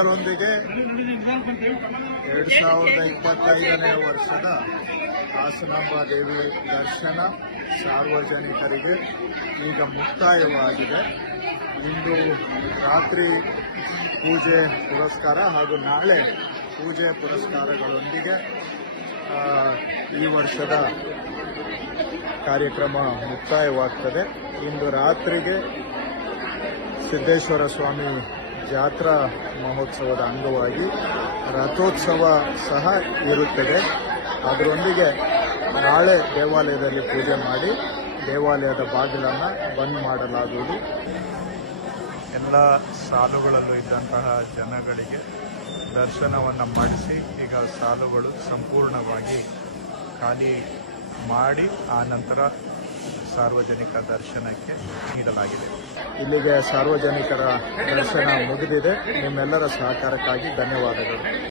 ಇದರೊಂದಿಗೆ ಎರಡು ಸಾವಿರದ ಇಪ್ಪತ್ತೈದನೇ ವರ್ಷದ ಹಾಸನಾಂಬ ದೇವಿ ದರ್ಶನ ಸಾರ್ವಜನಿಕರಿಗೆ ಈಗ ಮುಕ್ತಾಯವಾಗಿದೆ. ಇಂದು ರಾತ್ರಿ ಪೂಜೆ ಪುರಸ್ಕಾರ ಹಾಗೂ ನಾಳೆ ಪೂಜೆ ಪುರಸ್ಕಾರಗಳೊಂದಿಗೆ ಈ ವರ್ಷದ ಕಾರ್ಯಕ್ರಮ ಮುಕ್ತಾಯವಾಗ್ತದೆ. ಇಂದು ರಾತ್ರಿಗೆ ಸಿದ್ದೇಶ್ವರ ಸ್ವಾಮಿ ಜಾತ್ರಾ ಮಹೋತ್ಸವದ ಅಂಗವಾಗಿ ರಥೋತ್ಸವ ಸಹ ಇರುತ್ತದೆ. ಅದರೊಂದಿಗೆ ನಾಳೆ ದೇವಾಲಯದಲ್ಲಿ ಪೂಜೆ ಮಾಡಿ ದೇವಾಲಯದ ಬಾಗಿಲನ್ನು ಬಂದ್ ಮಾಡಲಾಗುವುದು. ಎಲ್ಲ ಸಾಲುಗಳಲ್ಲೂ ಇದ್ದಂತಹ ಜನಗಳಿಗೆ ದರ್ಶನವನ್ನು ಮಾಡಿಸಿ, ಈಗ ಸಾಲುಗಳು ಸಂಪೂರ್ಣವಾಗಿ ಖಾಲಿ ಮಾಡಿ, ಆ ನಂತರ ಸಾರ್ವಜನಿಕ ದರ್ಶನಕ್ಕೆ ನೀಡಲಾಗಿದೆ. ಇಲ್ಲಿಗೆ ಸಾರ್ವಜನಿಕರ ದರ್ಶನ ಮುಗಿದಿದೆ. ನಿಮ್ಮೆಲ್ಲರ ಸಹಕಾರಕ್ಕಾಗಿ ಧನ್ಯವಾದಗಳು.